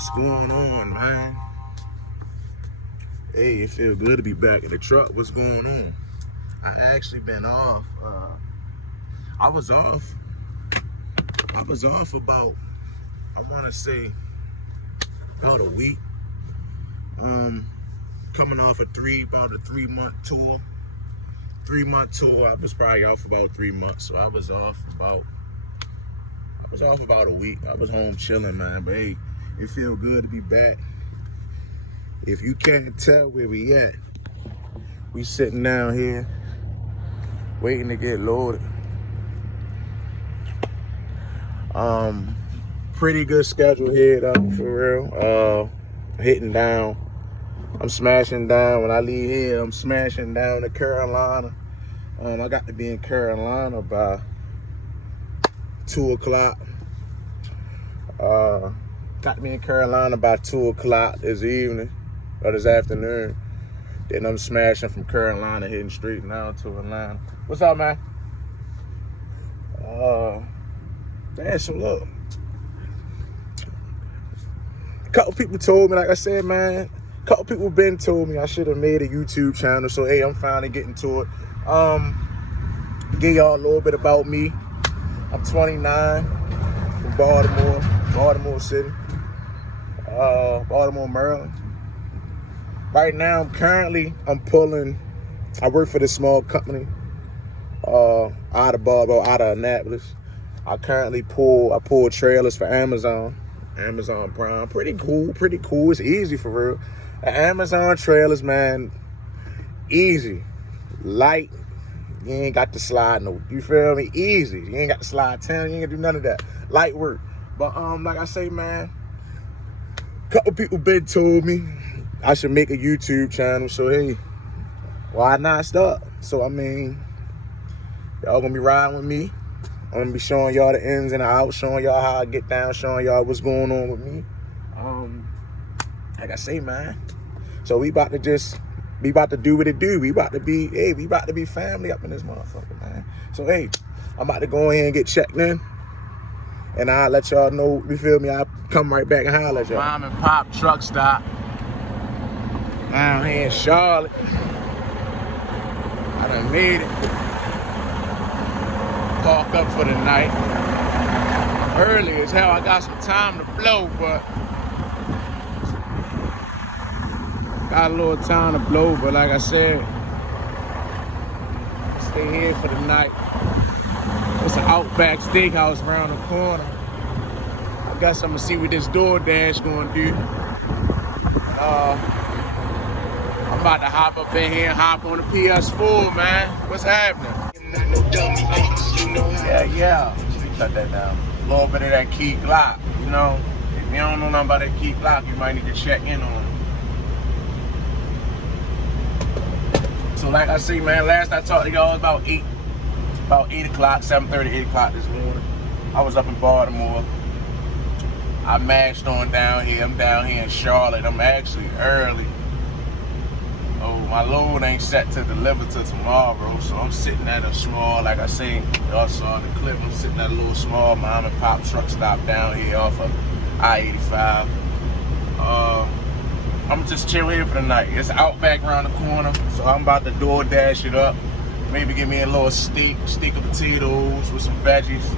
What's going on, man? Hey, it feels good to be back in the truck. What's going on? I actually been off. I was off about, I want to say, about a week. Coming off about a 3-month tour. 3-month tour. I was probably off about 3 months, so I was off about a week. I was home chilling, man. But hey, it feel good to be back. If you can't tell where we at, we sitting down here waiting to get loaded. Pretty good schedule here though, for real. Hitting down. I'm smashing down. When I leave here, I'm smashing down to Carolina. I got to be in Carolina by 2 o'clock. Got to be in Carolina by 2 o'clock this evening or this afternoon. Then I'm smashing from Carolina, heading straight now to Atlanta. What's up, man? So look. A couple people told me, like I said, man, a couple people been told me I should have made a YouTube channel. So, hey, I'm finally getting to it. Give y'all a little bit about me. I'm 29, from Baltimore City, Baltimore, Maryland. Right now, I work for this small company out of Annapolis. I pull trailers for Amazon Prime. Pretty cool. It's easy for real. The Amazon trailers, man, easy, light. You ain't got to slide no, you feel me? Easy. You ain't got to slide 10. You ain't got to do none of that. Light work. But like I say, man, a couple people been told me I should make a YouTube channel. So hey, why not start? So I mean, y'all gonna be riding with me. I'm gonna be showing y'all the ins and the outs, showing y'all how I get down, showing y'all what's going on with me. Like I say, man. So we about to do what it do. We about to be family up in this motherfucker, man. So hey, I'm about to go in and get checked in. And I'll let y'all know, you feel me? I'll come right back and holler at y'all. Mom and pop truck stop down here in Charlotte. I done made it. Parked up for the night. Early as hell, I got some time to blow, but got a little time to blow, but like I said, stay here for the night. It's an Outback Steakhouse around the corner. I guess I'm gonna see what this DoorDash gonna do. I'm about to hop up in here and hop on the PS4, man. What's happening? Yeah. Let me cut that down. A little bit of that Key Glock, you know. If you don't know nothing about that Key Glock, you might need to check in on it. So like I say, man, last I talked to y'all about 8 o'clock, 7:30, 8 o'clock this morning. I was up in Baltimore. I mashed on down here. I'm down here in Charlotte. I'm actually early. Oh, my load ain't set to deliver till tomorrow, so I'm sitting at a small, like I say, y'all saw in the clip, I'm sitting at a little small mom and pop truck stop down here off of I-85. I'm just chill here for the night. It's Outback around the corner, so I'm about to DoorDash it up. Maybe give me a little steak of potatoes with some veggies.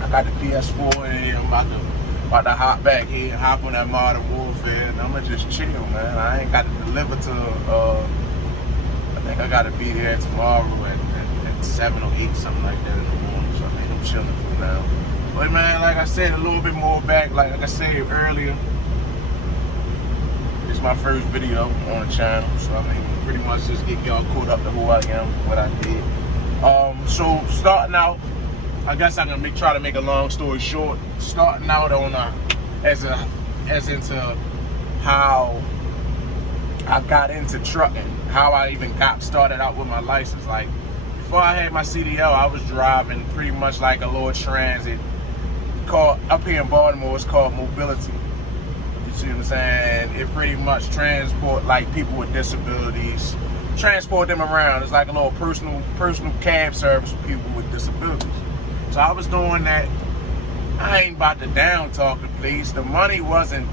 I got the PS4 in here. I'm about to hop back here and hop on that Modern Warfare, and I'm gonna just chill, man. I ain't got to deliver to, I think I gotta be there tomorrow at 7 or 8, something like that in the morning, so I think I'm chilling for now. But man, like I said, a little bit more back, like I said earlier, it's my first video on the channel, so I mean, pretty much just get y'all caught up to who I am, what I did. So starting out, I guess I'm gonna try to make a long story short. Starting out on as into how I got into trucking, how I even got started out with my license. Like before I had my CDL, I was driving pretty much like a little transit called up here in Baltimore. It's called Mobility. You see what I'm saying? It pretty much transport like people with disabilities, transport them around. It's like a little personal cab service for people with disabilities. So I was doing that. I ain't about to down talk the place. The money wasn't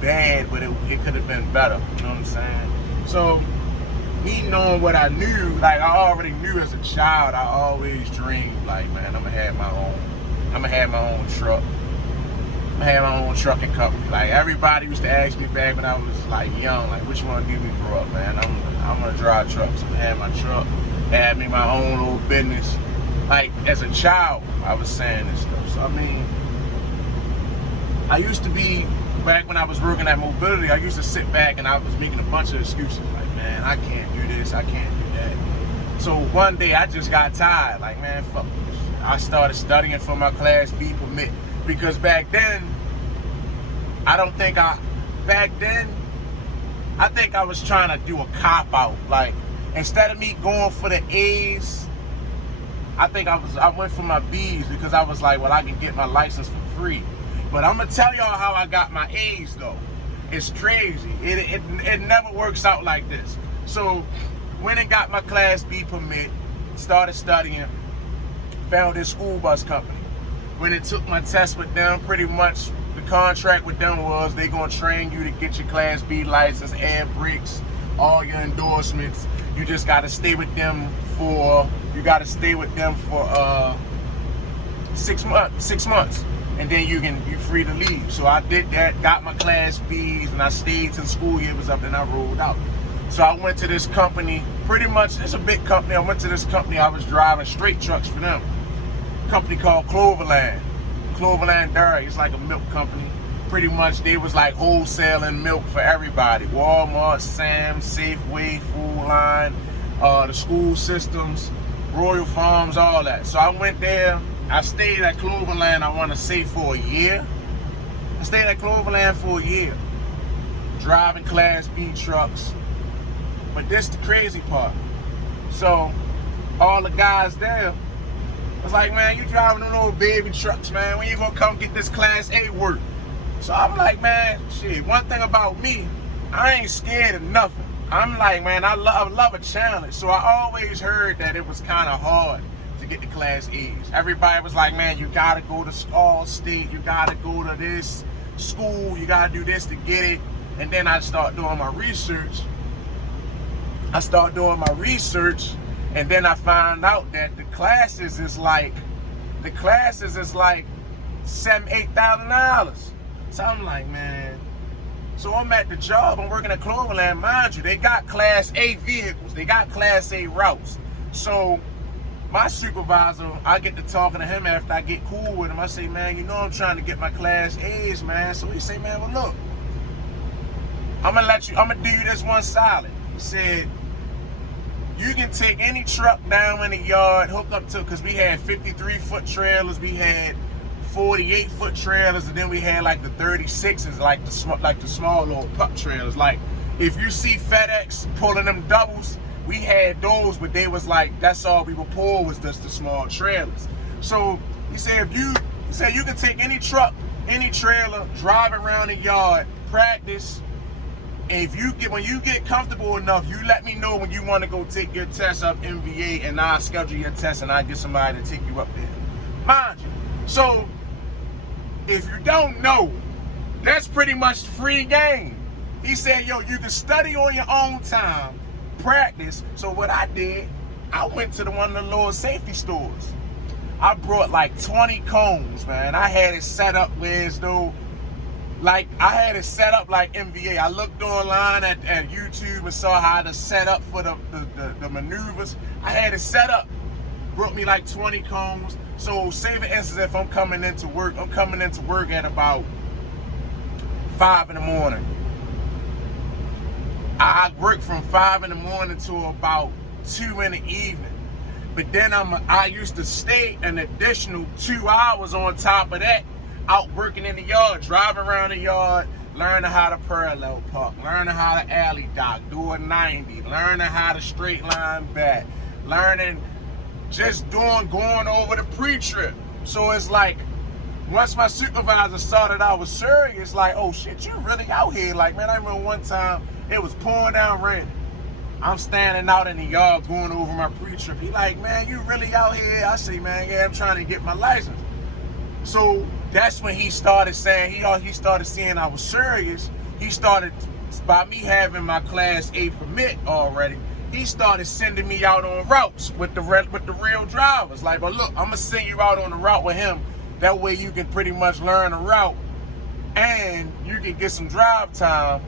bad, but it could have been better. You know what I'm saying? So, me knowing what I knew, like I already knew as a child, I always dreamed, like, man, I'm gonna have my own truck. I'm gonna have my own trucking company. Like, everybody used to ask me back when I was like young, like, which one do we grow up, man? I'm gonna drive trucks. I'm gonna have my truck, have me my own little business. Like, as a child, I was saying this stuff. So, I mean, I used to be, back when I was working at Mobility, I used to sit back and I was making a bunch of excuses. Like, man, I can't do this, I can't do that. So one day I just got tired. Like, man, fuck this. I started studying for my Class B permit. Because back then, I think I was trying to do a cop-out. Like, instead of me going for the A's, I went for my B's because I was like, well, I can get my license for free. But I'm gonna tell y'all how I got my A's though. It's crazy. It never works out like this. So, went and got my Class B permit, started studying, found this school bus company. When it took my test with them, pretty much the contract with them was they gonna train you to get your Class B license, air brakes, all your endorsements. You just gotta stay with them for 6 months. And then you're free to leave. So I did that, got my Class B's, and I stayed till the school year was up, and I rolled out. So I went to this company, pretty much, it's a big company. I went to this company, I was driving straight trucks for them. A company called Cloverland Dairy. It's like a milk company. Pretty much, they was like wholesaling milk for everybody. Walmart, Sam's, Safeway, Food Line, the school systems, Royal Farms, all that. So I went there. I stayed at Cloverland, I want to say, for a year. I stayed at Cloverland for a year, driving Class B trucks. But this the crazy part. So, all the guys there was like, man, you driving them old baby trucks, man. When you gonna come get this Class A work? So I'm like, man, shit, one thing about me, I ain't scared of nothing. I'm like, man, I love a challenge. So I always heard that it was kind of hard to get the Class A's. Everybody was like, man, you gotta go to all state, you gotta go to this school, you gotta do this to get it. And then I start doing my research. And then I found out that the classes is like $7,000-8,000. So I'm like, man. So I'm at the job, I'm working at Cloverland, mind you, they got Class A vehicles, they got Class A routes. So my supervisor, I get to talking to him after I get cool with him. I say, man, you know I'm trying to get my Class A's, man. So he say, man, well, look, I'm gonna do you this one solid. He said, you can take any truck down in the yard, hook up to, because we had 53-foot trailers, we had 48-foot trailers, and then we had like the 36s, like the small little pup trailers. Like, if you see FedEx pulling them doubles, we had those, but they was like, that's all we would pull was just the small trailers. So he said, you can take any truck, any trailer, drive around the yard, practice. And when you get comfortable enough, you let me know when you want to go take your test up MVA, and I'll schedule your test and I'll get somebody to take you up there. Mind you. So if you don't know, that's pretty much free game. He said, yo, you can study on your own time, practice. So what I did, I went to one of the little safety stores. I brought like 20 cones, man. I had it set up like MVA. I looked online at YouTube and saw how to set up for the maneuvers. I had it set up. Brought me like 20 cones. So say for instance, if I'm coming into work at about 5 in the morning. I work from 5 in the morning to about 2 in the evening. But then I used to stay an additional 2 hours on top of that, out working in the yard, driving around the yard, learning how to parallel park, learning how to alley dock, do a 90, learning how to straight line back, going over the pre-trip. So it's like, once my supervisor saw that I was serious, like, oh shit, you really out here. Like, man, I remember one time, it was pouring down rain. I'm standing out in the yard going over my pre-trip. He like, man, you really out here? I say, man, yeah, I'm trying to get my license. So that's when he started saying, he started seeing I was serious. he started, by me having my Class A permit already, he started sending me out on routes with the real drivers. Like, but look, I'm gonna send you out on the route with him. That way you can pretty much learn the route and you can get some drive time.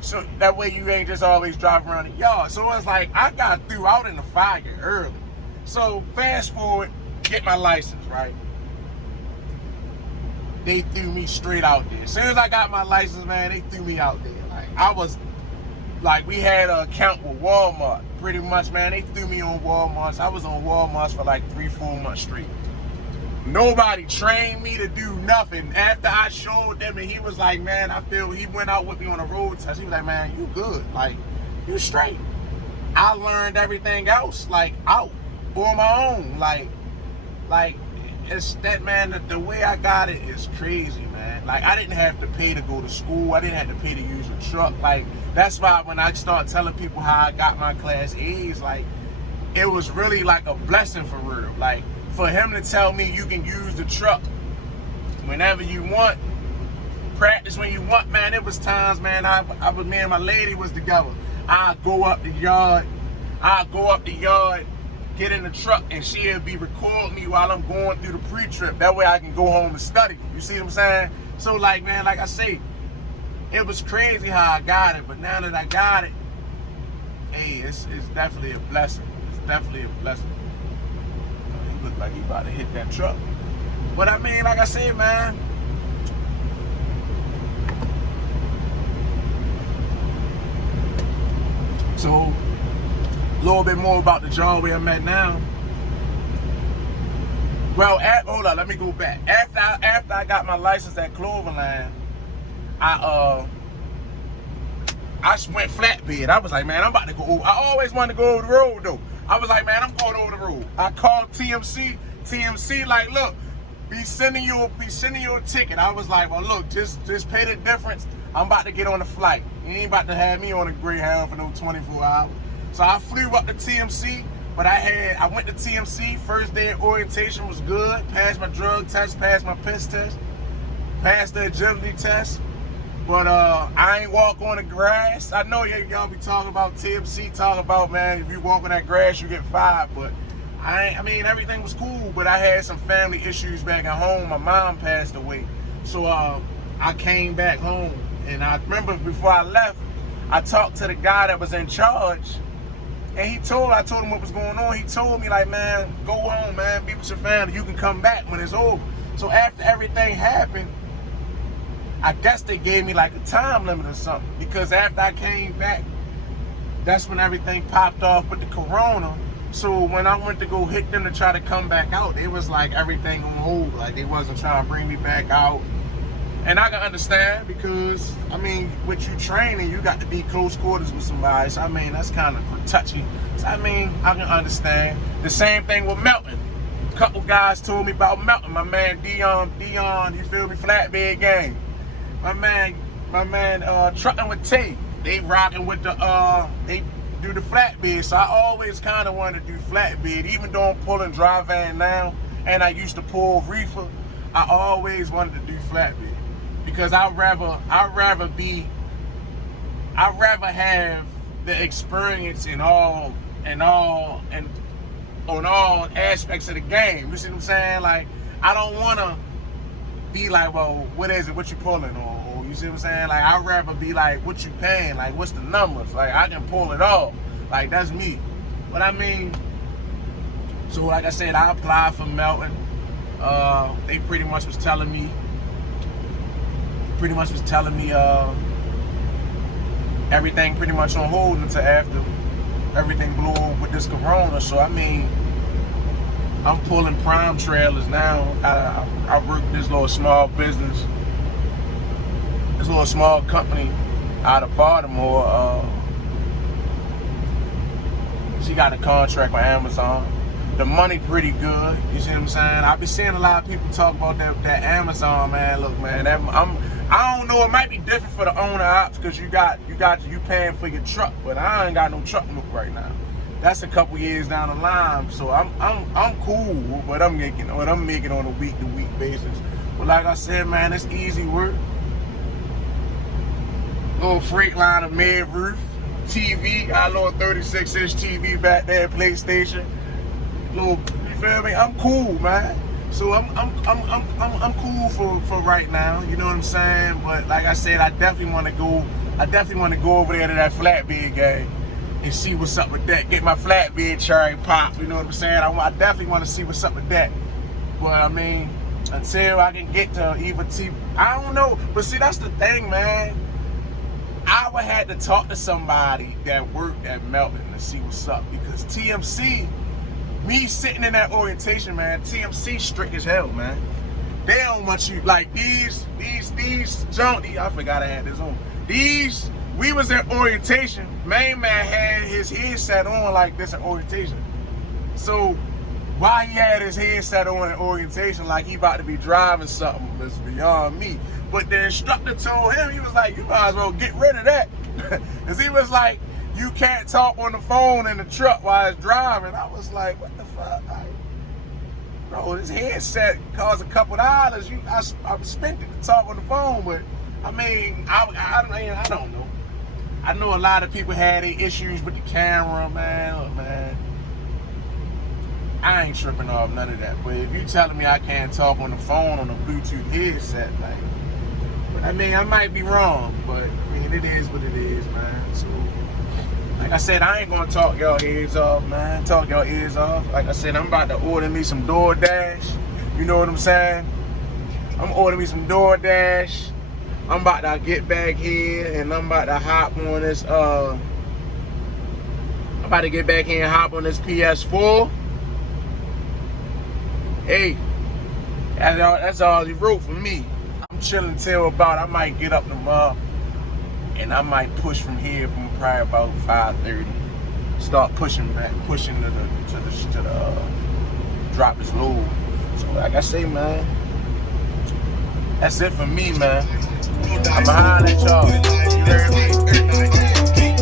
So that way you ain't just always driving around the yard. So it's like I got threw out in the fire early. So fast forward, get my license, right? They threw me straight out there. As soon as I got my license, man, they threw me out there. Like I was, like we had an account with Walmart. Pretty much, man, they threw me on Walmart. I was on Walmart for like 3-4 months straight. Nobody trained me to do nothing. After I showed them, and he was like, man, I feel, he went out with me on a road test. He was like, man, you good. Like, you straight. I learned everything else, like, out on my own. Like, it's that, man, the way I got it is crazy, man. Like, I didn't have to pay to go to school. I didn't have to pay to use a truck. Like, that's why when I start telling people how I got my Class A's, like, it was really like a blessing for real. Like, for him to tell me you can use the truck whenever you want, practice when you want, man, it was times, man, I was, me and my lady was together. I'd go up the yard, get in the truck, and she'll be recording me while I'm going through the pre-trip. That way I can go home and study. You see what I'm saying? So, like, man, like I say, it was crazy how I got it, but now that I got it, hey, it's definitely a blessing. It's definitely a blessing. He looked like he about to hit that truck. But I mean, like I said, man, so a little bit more about the job where I'm at now. Well, hold on, let me go back. After I got my license at Cloverland, I went flatbed. I was like, man, I'm about to go over. I always wanted to go over the road though. I was like, man, I'm going over the road. I called TMC. TMC like, look, be sending you a ticket. I was like, well, look, just pay the difference. I'm about to get on the flight. You ain't about to have me on a Greyhound for no 24 hours. So I flew up to TMC, but I went to TMC. First day of orientation was good. Passed my drug test, passed my piss test, passed the agility test. But I ain't walk on the grass. I know y'all be talking about TMC, talking about, man, if you walk on that grass, you get fired. But I mean, everything was cool, but I had some family issues back at home. My mom passed away. So I came back home. And I remember before I left, I talked to the guy that was in charge. And I told him what was going on. He told me, like, man, go home, man, be with your family. You can come back when it's over. So after everything happened, I guess they gave me like a time limit or something, because after I came back, that's when everything popped off with the corona. So when I went to go hit them to try to come back out, it was like everything on hold. Like they wasn't trying to bring me back out. And I can understand, because, I mean, with you training, you got to be close quarters with somebody. So, I mean, that's kind of touchy. So, I mean, I can understand. The same thing with Melton. A couple guys told me about Melton. My man Dion, you feel me, flatbed gang. My man, trucking with Tay. They rocking with they do the flatbed. So I always kind of wanted to do flatbed, even though I'm pulling dry van now, and I used to pull reefer. I always wanted to do flatbed, because I'd rather have the experience on all aspects of the game. You see what I'm saying? Like, I don't want to be like, well, what is it? What you pulling? Or you see what I'm saying? Like, I'd rather be like, what you paying? Like, what's the numbers? Like, I can pull it all. Like, that's me. But I mean, so like I said, I applied for Melton. They pretty much was telling me everything pretty much on hold until after everything blew over with this corona. So I mean, I'm pulling prime trailers now. I work this little small business, this little small company out of Baltimore. She got a contract with Amazon. The money pretty good. You see what I'm saying? I've been seeing a lot of people talk about that Amazon, man. Look, man, I don't know. It might be different for the owner ops, because you paying for your truck, but I ain't got no truck look right now. That's a couple years down the line. So I'm cool, but I'm making on a week-to-week basis. But like I said, man, it's easy work. Little Freightliner mid-roof. TV, got a little 36-inch TV back there, PlayStation. Little, you feel me? I'm cool, man. So I'm cool for right now. You know what I'm saying? But like I said, I definitely want to go. I definitely want to go over there to that flatbed game and see what's up with that. Get my flatbed cherry pop. You know what I'm saying? I definitely want to see what's up with that. But I mean, until I can get to either I don't know. But see, that's the thing, man. I would have to talk to somebody that worked at Melton to see what's up, because TMC, me sitting in that orientation, man, TMC strict as hell, man. They don't want you, like these junk, I forgot I had this on. We was in orientation, main man had his headset on like this in orientation. So why he had his headset on in orientation like he about to be driving something is beyond me. But the instructor told him, he was like, you might as well get rid of that. Because he was like, you can't talk on the phone in the truck while it's driving. I was like, what the fuck? Like, bro, this headset costs a couple dollars. I spent it to talk on the phone, but I mean, I don't know. I know a lot of people had their issues with the camera, man. Look, man, I ain't tripping off none of that. But if you telling me I can't talk on the phone on a Bluetooth headset, like, I mean, I might be wrong, but I mean, it is what it is, man. So, like I said, I ain't gonna talk y'all ears off, man. Talk y'all ears off. Like I said, I'm about to order me some DoorDash. You know what I'm saying? I'm ordering me some DoorDash. I'm about to get back here and I'm about to hop on this. I'm about to get back here and hop on this PS4. Hey, that's all he wrote for me. I'm chilling till about, I might get up tomorrow and I might push from here from probably about 5:30. Start pushing back, pushing to the drop this load. So like I say, man, that's it for me, man. I'ma holler at y'all. You heard me?